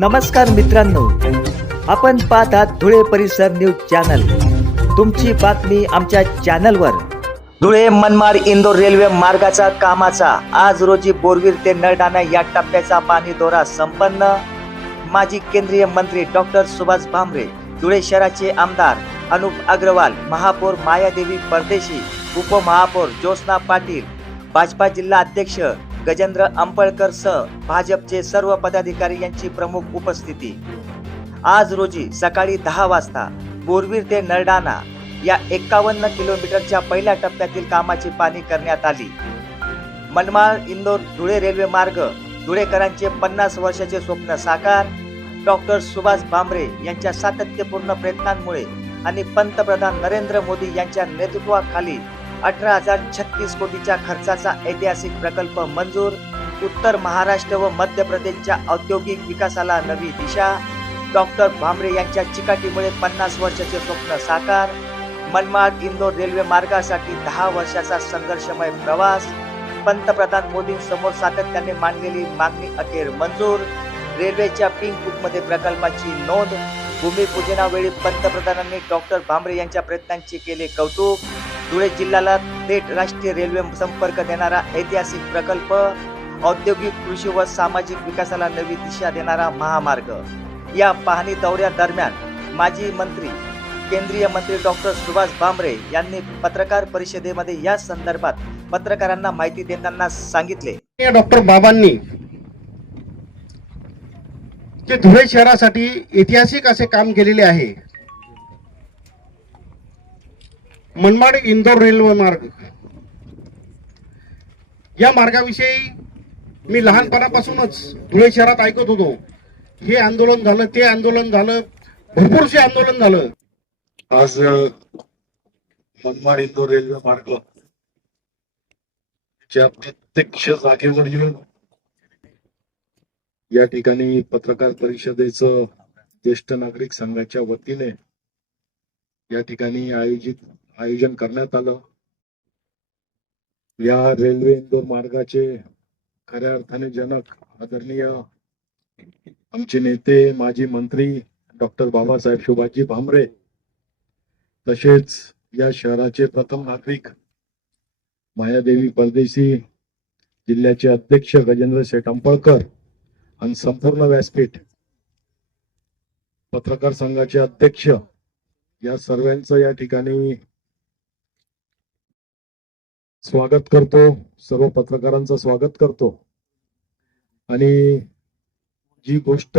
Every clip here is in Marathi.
नमस्कार मित्रांनो, आपण पाहत आहात धुळे परिसर न्यूज चॅनल। तुमची बातमी आमच्या चॅनलवर। धुळे मनमाड इंदोर रेल्वे मार्गाचा कामाचा आज रोजी बोरवीर ते नळडाणा या टप्प्याचा पाणी दौरा संपन्न। माजी केंद्रीय मंत्री डॉक्टर सुभाष भामरे, धुळे शहराचे आमदार अनुप अग्रवाल, महापौर मायादेवी परदेशी, उपमहापौर ज्योत्स्ना पाटील, भाजपा जिल्हा अध्यक्ष गजेंद्र अंपळकर सह भाजपचे सर्व पदाधिकारी यांची प्रमुख उपस्थिती। आज रोजी सकाळी 10 वाजता बोरवीर ते नळडाणा या 51 किलोमीटरच्या पहिल्या टप्प्यातील कामाची पाहणी करण्यात आली। मनमाड इंदोर धुळे रेल्वे मार्ग धुळेकरांचे 50 वर्षाचे स्वप्न साकार। डॉक्टर सुभाष भामरे यांच्या सातत्यपूर्ण प्रयत्नांमुळे आणि पंतप्रधान नरेंद्र मोदी यांच्या नेतृत्वाखाली 18,036 कोटीच्या खर्चाचा ऐतिहासिक प्रकल्प मंजूर। उत्तर महाराष्ट्र व मध्य प्रदेशच्या औद्योगिक विकासाला नवी दिशा। डॉक्टर भामरे यांच्या चिकाटीमुळे 50 वर्षाचे स्वप्न साकार। मनमाड इंदोर रेल्वे मार्गासाठी 10 वर्षाचा संघर्षमय प्रवास। पंतप्रधान मोदींसमोर सातत्याने मांडलेली मागणी अखेर मंजूर। रेल्वेच्या पिंक बुकमध्ये प्रकल्पाची नोंद। भूमिपूजनावेळी पंतप्रधानांनी डॉक्टर भामरे यांच्या प्रयत्नांचे केले कौतुक। धुळे जिल्ह्याला थेट राष्ट्रीय रेल्वे संपर्क देणारा ऐतिहासिक प्रकल्प। औद्योगिक, कृषी व सामाजिक विकासाला नवी दिशा देणारा महामार्ग। या पाहणी दौऱ्यादरम्यान माजी मंत्री केंद्रीय मंत्री डॉक्टर सुभाष भामरे यांनी पत्रकार परिषदेमध्ये या संदर्भात पत्रकारांना माहिती देताना सांगितले। डॉक्टर बाबांनी जे धुळे शहरासाठी ऐतिहासिक असे काम केलेले आहे। मनमाड इंदोर रेल्वे मार्ग या मार्गाविषयी मी लहानपणापासूनच धुळे शहरात ऐकत होतो। हे आंदोलन झालं, ते आंदोलन झालं, भरपूरसे आंदोलन झालं। आज मनमाड इंदोर रेल्वे मार्ग च्या प्रत्यक्ष जागेवर येऊन या ठिकाणी पत्रकार परिषदेचं ज्येष्ठ नागरिक संघाच्या वतीने या ठिकाणी आयोजन करण्यात आलं। या रेल्वे इंदोर मार्गाचे खऱ्या अर्थाने जनक आदरणीय आमचे नेते माजी मंत्री डॉक्टर बाबासाहेब सुभाषजी भामरे, तसेच या शहराचे प्रथम नागरिक मायादेवी परदेशी, जिल्ह्याचे अध्यक्ष गजेंद्र शेठ अंपळकर आणि संपूर्ण व्यासपीठ, पत्रकार संघाचे अध्यक्ष, या सर्वांचं या ठिकाणी स्वागत करतो। सर्व पत्रकारांचं स्वागत करतो। आणि जी गोष्ट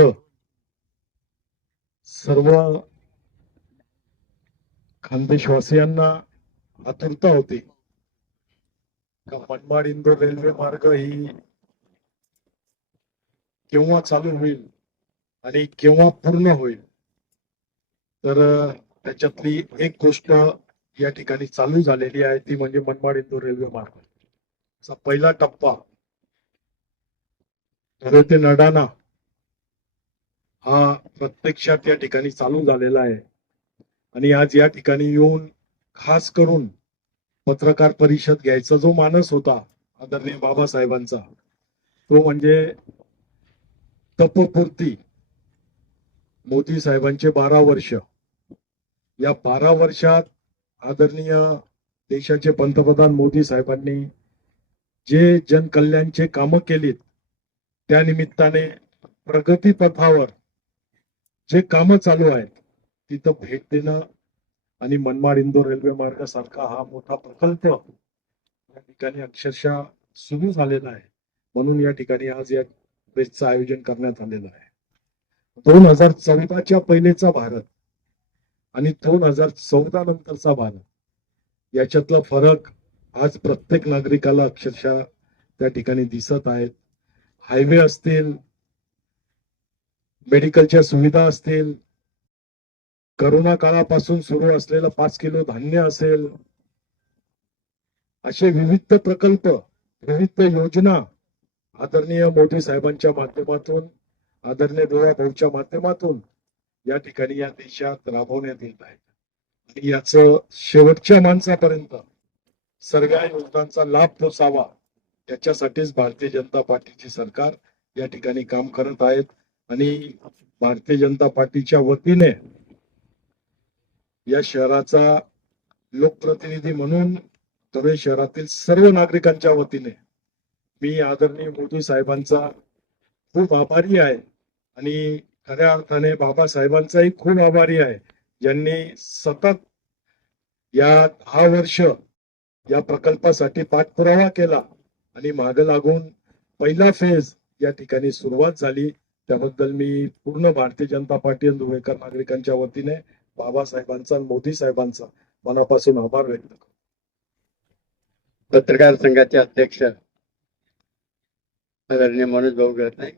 सर्व खानदेशवासियांना आतुरता होती का मनमाड इंदोर रेल्वे मार्ग ही केव्हा चालू होईल आणि केव्हा पूर्ण होईल, तर त्याच्यातली एक गोष्ट या ठिकाणी चालू झालेली आहे, ती म्हणजे मनमाड इंदोर रेल्वे मार्गाचा पहिला टप्पा धुळे ते नळडाणा हा प्रत्यक्षात या ठिकाणी चालू झालेला आहे। आणि आज या ठिकाणी येऊन खास करून पत्रकार परिषद घ्यायचा जो मानस होता आदरणीय बाबासाहेबांचा, तो म्हणजे तपपूर्ती मोदी साहेबांचे 12 वर्ष। या 12 वर्षात आदरणीय देशाचे पंतप्रधान मोदी साहेबांनी जे जनकल्याणचे कामं केलीत, त्या निमित्ताने प्रगती पथावर जे कामं चालू आहेत तिथं भेट देणं आणि मनमाड इंदोर रेल्वे मार्गासारखा हा मोठा प्रकल्प या ठिकाणी अक्षरशः सुरू झालेला आहे। म्हणून या ठिकाणी आज या प्रेसचं आयोजन करण्यात आलेलं आहे। 2014च्या पहिलेचा भारत आणि 2014 नंतरचा भारत याच्यातला फरक आज प्रत्येक नागरिकाला अक्षरशः त्या ठिकाणी दिसत आहेत। हायवे असतील, मेडिकलच्या सुविधा असतील, करोना काळापासून सुरू असलेलं 5 किलो धान्य असेल, असे विविध प्रकल्प, विविध योजना आदरणीय मोदी साहेबांच्या माध्यमातून, आदरणीय डोळा भाऊच्या माध्यमातून या ठिकाणी या देशात राबवण्यात येत आहेत। आणि याचं शेवटच्या माणसापर्यंत सर्व योजनांचा लाभ पोचावा याच्यासाठीच भारतीय जनता पार्टीचे सरकार या ठिकाणी काम करत आहेत। आणि भारतीय जनता पार्टीच्या वतीने या शहराचा लोकप्रतिनिधी म्हणून धुळे शहरातील सर्व नागरिकांच्या वतीने मी आदरणीय मोदी साहेबांचा खूप आभारी आहे आणि खऱ्या अर्थाने बाबासाहेबांचाही खूप आभारी आहे, ज्यांनी सतत या 10 वर्ष या प्रकल्पासाठी पाठपुरावा केला आणि मागे लागून पहिला फेज या ठिकाणी सुरुवात झाली. त्याबद्दल मी पूर्ण भारतीय जनता पार्टी आणि धुळेकर नागरिकांच्या वतीने बाबासाहेबांचा आणि मोदी साहेबांचा मनापासून आभार व्यक्त करतो. पत्रकार संघाचे अध्यक्ष आदरणीय मनोज भाऊ गळनाईक,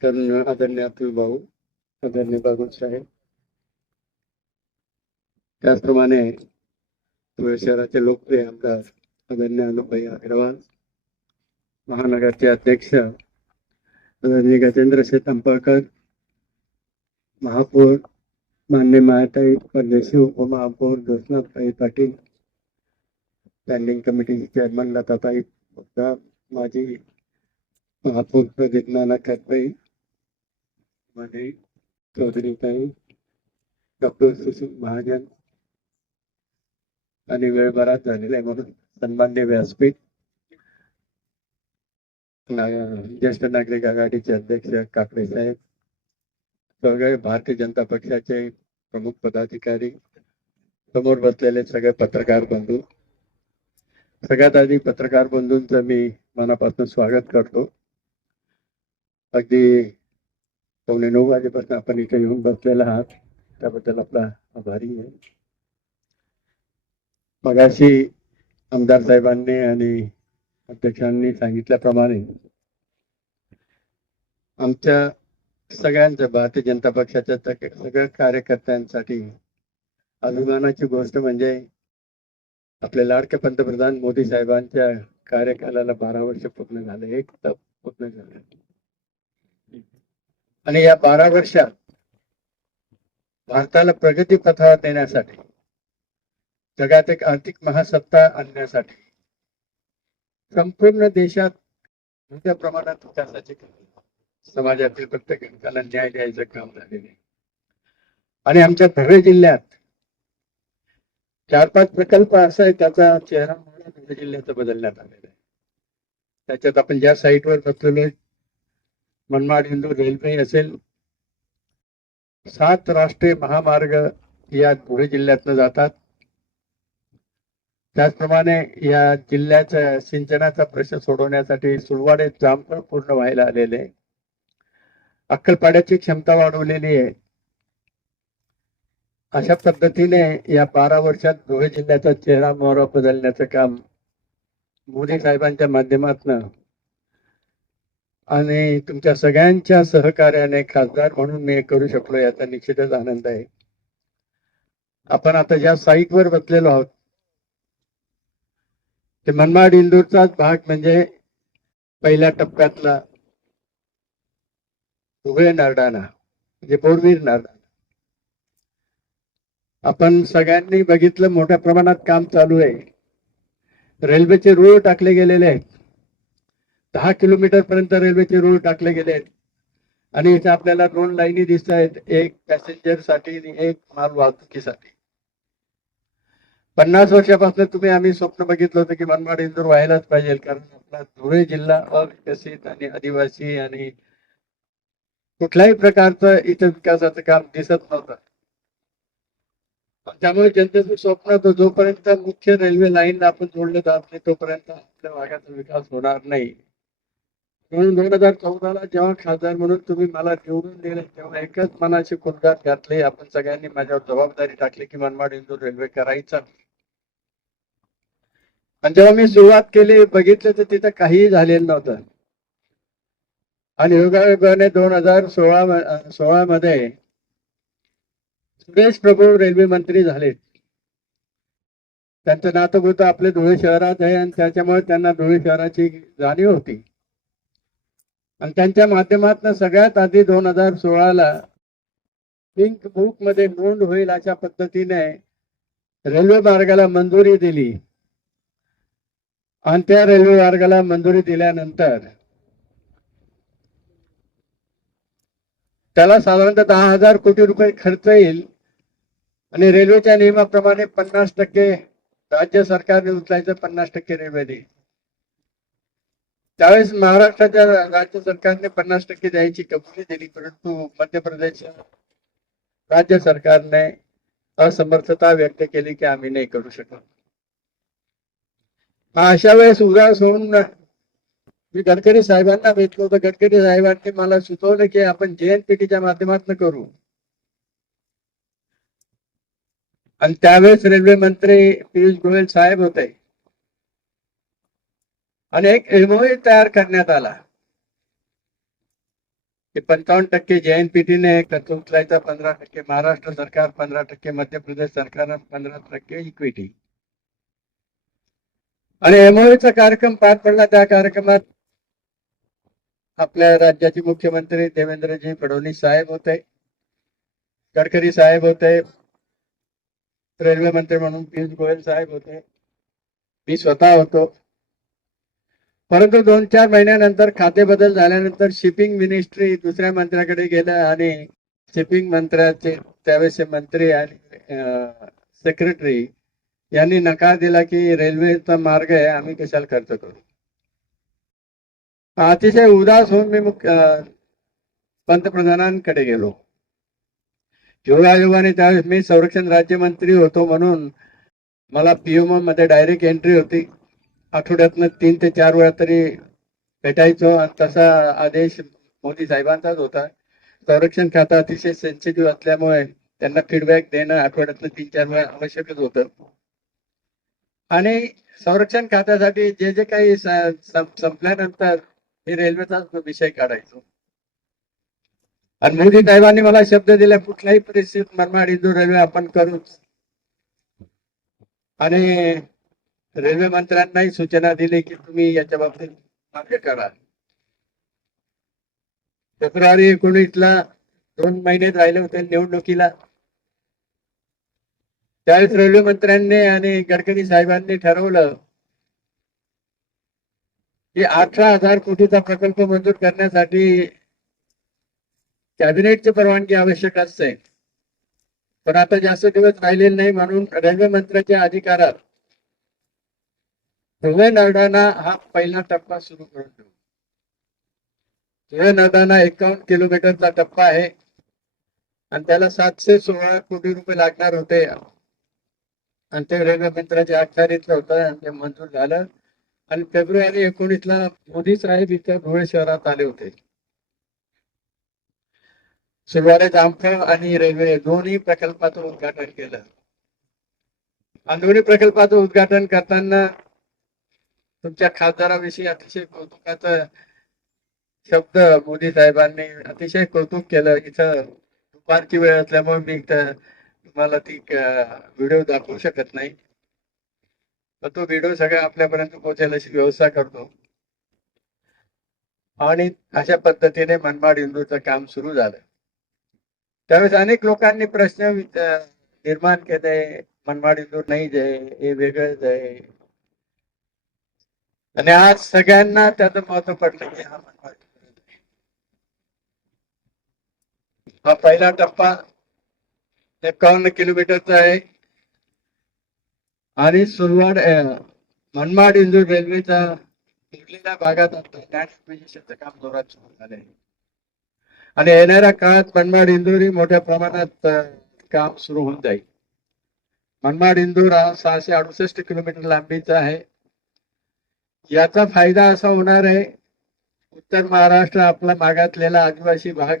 आदरणीय अतुल भाऊ, आदरणीय बागुल साहेब, त्याचप्रमाणे धुळे शहराचे लोकप्रिय आमदार आदरणीय अनुपभाई अग्रवाल, महानगरचे अध्यक्ष आदरणीय गजेंद्र शेठ अंपळकर, महापौर मान्य मायाताई परदेशी, उपमहापौर Jyotsnatai Patil, standing committee chairman Latatai Poddar, माजी महापौर प्रदीप नाना खतबाई, माझे चौधरीताई, डॉक्टर सुशील महाजन आणि वेळ बराच झालेला आहे म्हणून सन्मान्य व्यासपीठ, ज्येष्ठ नागरिक आघाडीचे अध्यक्ष काकडे साहेब, सगळे भारतीय जनता पक्षाचे प्रमुख पदाधिकारी, समोर बसलेले सगळे पत्रकार बंधू, सगळ्यात आधी पत्रकार बंधूंचं मी मनापासून स्वागत करतो. अगदी 8:45 वाजेपासून आपण इथे येऊन बसलेला आहात, त्याबद्दल आपला आभारी आहे. मगाशी आमदार साहेबांनी आणि अध्यक्षांनी सांगितल्याप्रमाणे आमच्या सगळ्यांच्या भारतीय जनता पक्षाच्या सगळ्या कार्यकर्त्यांसाठी अभिमानाची गोष्ट म्हणजे आपले लाडके पंतप्रधान मोदी साहेबांच्या कार्यकालाला 12 वर्ष पूर्ण झाले, एक टप पूर्ण झाले. आणि या 12 वर्षात भारताला प्रगती पथावर नेण्यासाठी, जगात एक आर्थिक महासत्ता आणण्यासाठी संपूर्ण देशात मोठ्या प्रमाणात विकासाचे समाजातील प्रत्येक घटकाला न्याय द्यायचं काम झालेले. आणि आमच्या धुळे जिल्ह्यात 4-5 प्रकल्प असा आहे त्याचा चेहरा धुळे जिल्ह्याचा बदलण्यात आलेला आहे. त्याच्यात आपण ज्या साईटवर बसलेलो मनमाड इंदूर रेल्वे असेल, 7 राष्ट्रीय महामार्ग या धुळे जिल्ह्यातनं जातात. त्याचप्रमाणे या जिल्ह्याच्या सिंचनाचा प्रश्न सोडवण्यासाठी सुलवाडे जामफळ पूर्ण व्हायला आलेले, अक्कलपाड्याची क्षमता वाढवलेली आहे. अशा पद्धतीने या 12 वर्षात धुळे जिल्ह्याचा चेहरा मोहरा बदलण्याचं काम मोदी साहेबांच्या माध्यमातून आणि तुमच्या सगळ्यांच्या सहकार्याने खासदार म्हणून मी करू शकलो याचा निश्चितच आनंद आहे. आपण आता ज्या साईटवर बसलेलो आहोत ते मनमाड इंदूरचाच भाग म्हणजे पहिल्या टप्प्यातला धुळे नरडाणा म्हणजे बोरवीर नरडाणा. आपण सगळ्यांनी बघितलं मोठ्या प्रमाणात काम चालू आहे. रेल्वेचे रूळ टाकले गेलेले आहेत, 10 किलोमीटर पर्यंत रेल्वेचे रूळ टाकले गेले आहेत. आणि इथे आपल्याला 2 लाईनी दिसत आहेत, एक पॅसेंजर साठी आणि एक माल वाहतुकीसाठी. 50 वर्षापासून आम्ही स्वप्न बघितलं होतं की मनमाड इंदूर व्हायलाच पाहिजे, कारण आपला धुळे जिल्हा अविकसित आणि आदिवासी आणि कुठल्याही प्रकारचं इथं विकासाचं काम दिसत नव्हतं. त्यामुळे जनतेचं स्वप्न होतं जोपर्यंत मुख्य रेल्वे लाईन आपण जोडलं जात नाही तोपर्यंत आपल्या भागाचा विकास होणार नाही. म्हणून 2014ला जेव्हा खासदार म्हणून तुम्ही मला निवडून दिले तेव्हा एकच मनाची कुंडात घातले, आपण सगळ्यांनी माझ्यावर जबाबदारी टाकली की मनमाड इंदूर रेल्वे करायचा. आणि जेव्हा मी सुरुवात केली बघितलं तर तिथं काहीही झालेलं नव्हतं. आणि योगायोगाने 2016 मध्ये सुरेश प्रभू रेल्वे मंत्री झाले. त्यांचं नातं आपले धुळे शहरात आहे आणि त्याच्यामुळे त्यांना धुळे शहराची जाणीव होती. आणि त्यांच्या माध्यमातून सगळ्यात आधी 2016ला पिंक बुक मध्ये नोंद होईल अशा पद्धतीने रेल्वे मार्गाला मंजुरी दिली. आणि त्या रेल्वे मार्गाला मंजुरी दिल्यानंतर त्याला साधारणतः 10,000 कोटी रुपये खर्च येईल आणि रेल्वेच्या नियमाप्रमाणे 50% राज्य सरकारने उचलायचं, 50% रेल्वे देईल. त्यावेळेस महाराष्ट्राच्या राज्य सरकारने 50% द्यायची कबुली दिली, परंतु मध्य प्रदेश राज्य सरकारने असमर्थता व्यक्त केली की आम्ही नाही करू शकत. अशा वेळेस उदास होऊन मी गडकरी साहेबांना भेटलो होतो. गडकरी साहेबांनी मला सुचवलं की आपण JNPTच्या माध्यमातून करू. आणि त्यावेळेस रेल्वे मंत्री पियुष गोयल साहेब होते आणि एक MOU तयार करण्यात आला की 55% JNPTने खर्च उचलायचा, 15% महाराष्ट्र सरकार, 15% मध्य प्रदेश सरकार, 15% इक्विटी. आणि MOUचा कार्यक्रम पार पडला. त्या कार्यक्रमात आपल्या राज्याचे मुख्यमंत्री देवेंद्रजी फडणवीस साहेब होते, गडकरी साहेब होते, रेल्वे मंत्री म्हणून पियुष गोयल साहेब होते, मी स्वतः होतो. परंतु 2-4 महिन्यानंतर खाते बदल झाल्यानंतर शिपिंग मिनिस्ट्री दुसऱ्या मंत्र्याकडे गेलं आणि शिपिंग मंत्र्याचे त्यावेळेचे मंत्री आणि सेक्रेटरी यांनी नकार दिला की रेल्वेचा मार्ग आहे, आम्ही कशाला खर्च करू. अतिशय उदास होऊन मी पंतप्रधानांकडे गेलो. योगायोगाने त्यावेळेस मी संरक्षण राज्यमंत्री होतो म्हणून मला PMO मध्ये डायरेक्ट एंट्री होती. आठवड्यातनं 3 ते 4 वेळा तरी भेटायचो आणि तसा आदेश मोदी साहेबांचाच होता. संरक्षण खातं अतिशय सेन्सिटिव्ह असल्यामुळे त्यांना फीडबॅक देणं आठवड्यातनं 3-4 वेळा आवश्यकच होतं. आणि संरक्षण खात्यासाठी जे जे काही संपल्यानंतर हे रेल्वेचाच विषय काढायचो. आणि मोदी साहेबांनी मला शब्द दिला कुठल्याही परिस्थितीत मनमाड-इंदूर रेल्वे आपण करूच. आणि रेल्वे मंत्र्यांनाही सूचना दिली की तुम्ही याच्या बाबतीत मार्ग करा. फेब्रुवारी 19ला 2 महिने राहिले होते निवडणुकीला. त्यावेळेस रेल्वे मंत्र्यांनी आणि गडकरी साहेबांनी ठरवलं की 18,000 कोटीचा प्रकल्प मंजूर करण्यासाठी कॅबिनेटची परवानगी आवश्यक असते. पण आता जास्त दिवस राहिलेले नाही म्हणून रेल्वे मंत्र्याच्या अधिकारात धुळे नरडाणा हा पहिला टप्पा सुरू करून देऊ. धुळे नरडाणा 51 किलोमीटरचा टप्पा आहे आणि त्याला 716 कोटी रुपये लागणार होते आणि ते रेल्वे मंत्र्याच्या अखत्यारीतलं होतं आणि ते मंजूर झालं. आणि फेब्रुवारी 19ला मोदी साहेब इथे धुळे शहरात आले होते. सुरवाडे जामखेड आणि रेल्वे दोन्ही प्रकल्पाचं उद्घाटन केलं. आणि दोन्ही प्रकल्पाचं उद्घाटन करताना तुमच्या खासदाराविषयी अतिशय कौतुकाचा शब्द मोदी साहेबांनी अतिशय कौतुक केलं. इथं दुपारची वेळ असल्यामुळे मी इथं तुम्हाला ती व्हिडिओ दाखवू शकत नाही, तर तो व्हिडिओ सगळा आपल्यापर्यंत पोहोचेल अशी व्यवस्था करतो. आणि अशा पद्धतीने मनमाड-इंदूरचं काम सुरू झालं. त्यावेळेस अनेक लोकांनी प्रश्न निर्माण केले, मनमाड-इंदूर नाही जे हे वेगळंच आहे. आणि आज सगळ्यांना त्याचं महत्व पडलं की हा मनमाड-इंदूर आहे. हा पहिला टप्पा 51 किलोमीटरचा आहे आणि मनमाड-इंदूर रेल्वेचा उरलेल्या भागात आता काम जोरात सुरू झाले. आणि येणाऱ्या काळात मनमाड-इंदूर ही मोठ्या प्रमाणात काम सुरू होऊन जाईल. मनमाड-इंदूर हा 668 किलोमीटर लांबीचा आहे. याचा फायदा असा होणार आहे, उत्तर महाराष्ट्र आपला मागासलेला आदिवासी भाग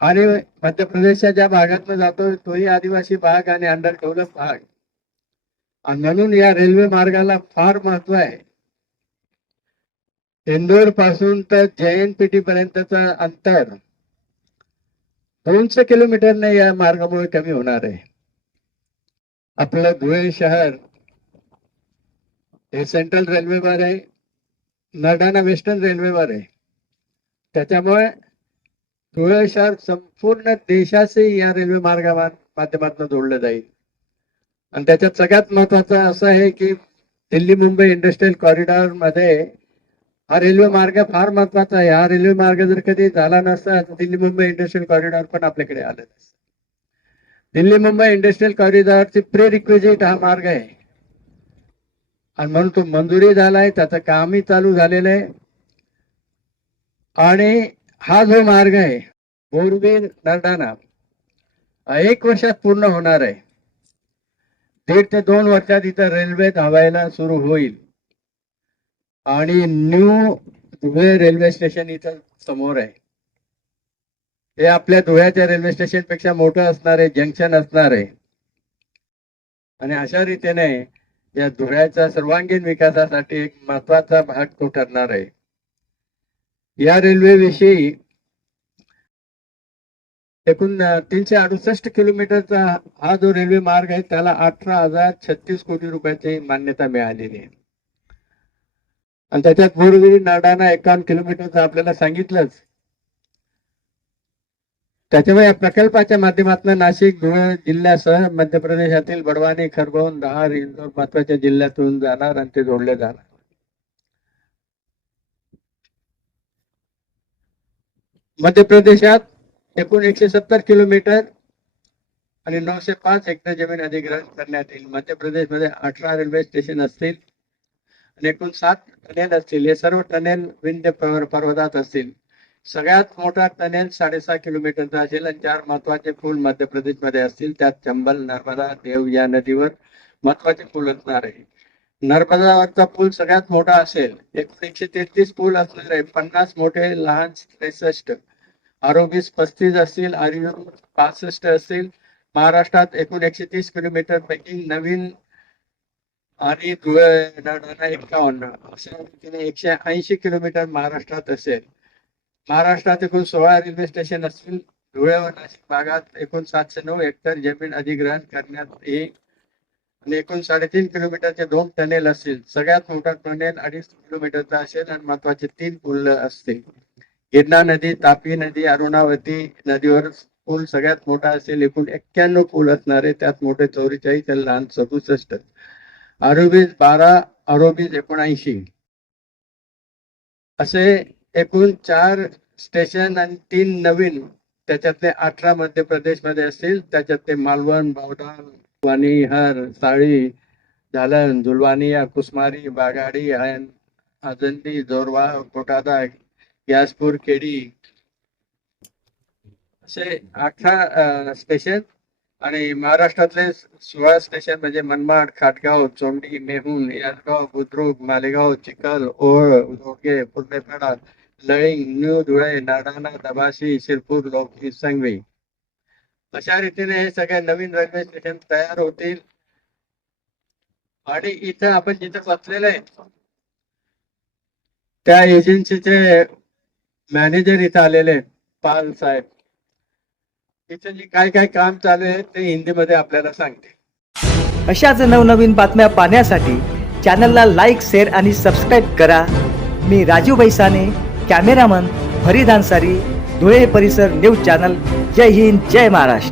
आणि मध्य प्रदेशच्या ज्या भागातून जातो तोही आदिवासी भाग आणि अंडर डेव्हलप भाग. आणि म्हणून या रेल्वे मार्गाला फार महत्व आहे. इंदोर पासून तर JNPT पर्यंतचं अंतर 200 किलोमीटरने या मार्गामुळे कमी होणार आहे. आपलं धुळे शहर हे सेंट्रल रेल्वेवर आहे, नरडाणा वेस्टर्न रेल्वेवर आहे. त्याच्यामुळे धुळे शहर संपूर्ण देशाचे या रेल्वे माध्यमातून जोडलं जाईल. आणि त्याच्यात सगळ्यात महत्वाचं असं आहे की दिल्ली मुंबई इंडस्ट्रियल कॉरिडॉर मध्ये हा रेल्वे मार्ग फार महत्वाचा आहे. हा रेल्वे मार्ग जर कधी झाला नसता तर दिल्ली मुंबई इंडस्ट्रियल कॉरिडॉर पण आपल्याकडे आलं नसतं. दिल्ली मुंबई इंडस्ट्रियल कॉरिडॉरची प्री-रिक्विजिट हा मार्ग आहे आणि म्हणून तो मंजुरी झालाय, त्याचं कामही चालू झालेलं आहे. आणि हा जो मार्ग आहे बोरबीर नरडाणा 1 वर्षात पूर्ण होणार आहे. 1.5 ते 2 वर्षात इथं रेल्वे धावायला सुरू होईल आणि न्यू धुळे रेल्वे स्टेशन इथं समोर आहे. हे आपल्या धुळ्याच्या रेल्वे स्टेशन पेक्षा मोठं असणार आहे, जंक्शन असणार आहे. आणि अशा रीतीने या धुळ्याच्या सर्वांगीण विकासासाठी एक महत्वाचा भाग तो ठरणार आहे. या रेल्वे विषयी एकूण 368 किलोमीटरचा हा जो रेल्वे मार्ग आहे त्याला 18,036 कोटी रुपयाची मान्यता मिळालेली आहे. आणि त्याच्यात बोरबिरी नरडाणा 51 किलोमीटरचं आपल्याला सांगितलंच. त्याच्यामुळे या प्रकल्पाच्या माध्यमातून नाशिक, धुळे जिल्ह्यासह मध्य प्रदेशातील बडवानी, खरगोन, दहार, इंदोर महत्वाच्या जिल्ह्यातून जाणार आणि ते जोडले जाणार. मध्य प्रदेशात एकूण 170 किलोमीटर आणि 905 हेक्टर जमीन अधिग्रहण करण्यात येईल. मध्य प्रदेशमध्ये 18 रेल्वे स्टेशन असतील आणि एकूण 7 टनेल असतील. हे सर्व टनेल विंध्य पर्वतात असतील. सगळ्यात मोठा टनेल 6.5 किलोमीटरचा असेल आणि 4 महत्वाचे पूल मध्य प्रदेशमध्ये असतील. त्यात चंबल, नर्मदा, देव या नदीवर महत्वाचे पूल असणार आहे. नर्मदावरचा पूल सगळ्यात मोठा असेल. एकूण 133 पूल असणार आहे. 50 मोठे, लहान 63, आरोग्य 35 असतील, आर्यन 65 असतील. महाराष्ट्रात एकूण 130 किलोमीटर पैकी नवीन आणि धुळे नरडाणा 51 अशा रीतीने 180 किलोमीटर महाराष्ट्रात असेल. महाराष्ट्रात एकूण 16 रेल्वे स्टेशन असतील. धुळे व नाशिक भागात एकूण 709 हेक्टर जमीन अधिग्रहण करण्यात येईल आणि एकूण 3.5 किलोमीटरचे 2 टनेल असतील. सगळ्यात मोठा टनेल 2.5 किलोमीटरचा असेल आणि महत्वाचे 3 पूल असतील. गिरणा नदी, तापी नदी, अरुणावती नदीवर पूल सगळ्यात मोठा असेल. एकूण 91 पूल असणार आहे. त्यात मोठे 44 आणि लहान 67. आरोबीज 12, आरोबीज 79 असे एकूण 4 स्टेशन आणि 3 नवीन, त्याच्यातले 18 मध्य प्रदेशमध्ये असतील. त्याच्यातले मालवण, बावडा, वानी, हर, साळी, जालन, झुलवानिया, कुसमारी, बागाडी, आजंदी, जोरवा, कोटादा, ग्यासपूर, केडी असे 18 स्टेशन आणि महाराष्ट्रातले 16 स्टेशन म्हणजे मनमाड, खाटगाव, चोंडी, मेहून, यादगाव, बुद्रुक, मालेगाव, चिखल, ओळ, दोडगे, पुर्णेपाडा, लळिंग, न्यू धुळे, नरडाणा, दबाशी, शिरपूर, लोकी, संगवी अशा रीतीने हे सगळे नवीन रेल्वे स्टेशन तयार होतील. आणि इथं आपण जिथं बसलेलं आहे त्या एजन्सीचे मॅनेजर इथं आलेले पाल साहेब. इथं जे काय काय काम चालू आहे ते हिंदीमध्ये आपल्याला सांगते. अशाच नवनवीन बातम्या पाहण्यासाठी चॅनलला लाईक, शेअर आणि सबस्क्राईब करा. मी राजीव बैसाने, कॅमेरामन फरीद अन्सारी, धुळे परिसर न्यूज चॅनल. जय हिंद, जय महाराष्ट्र.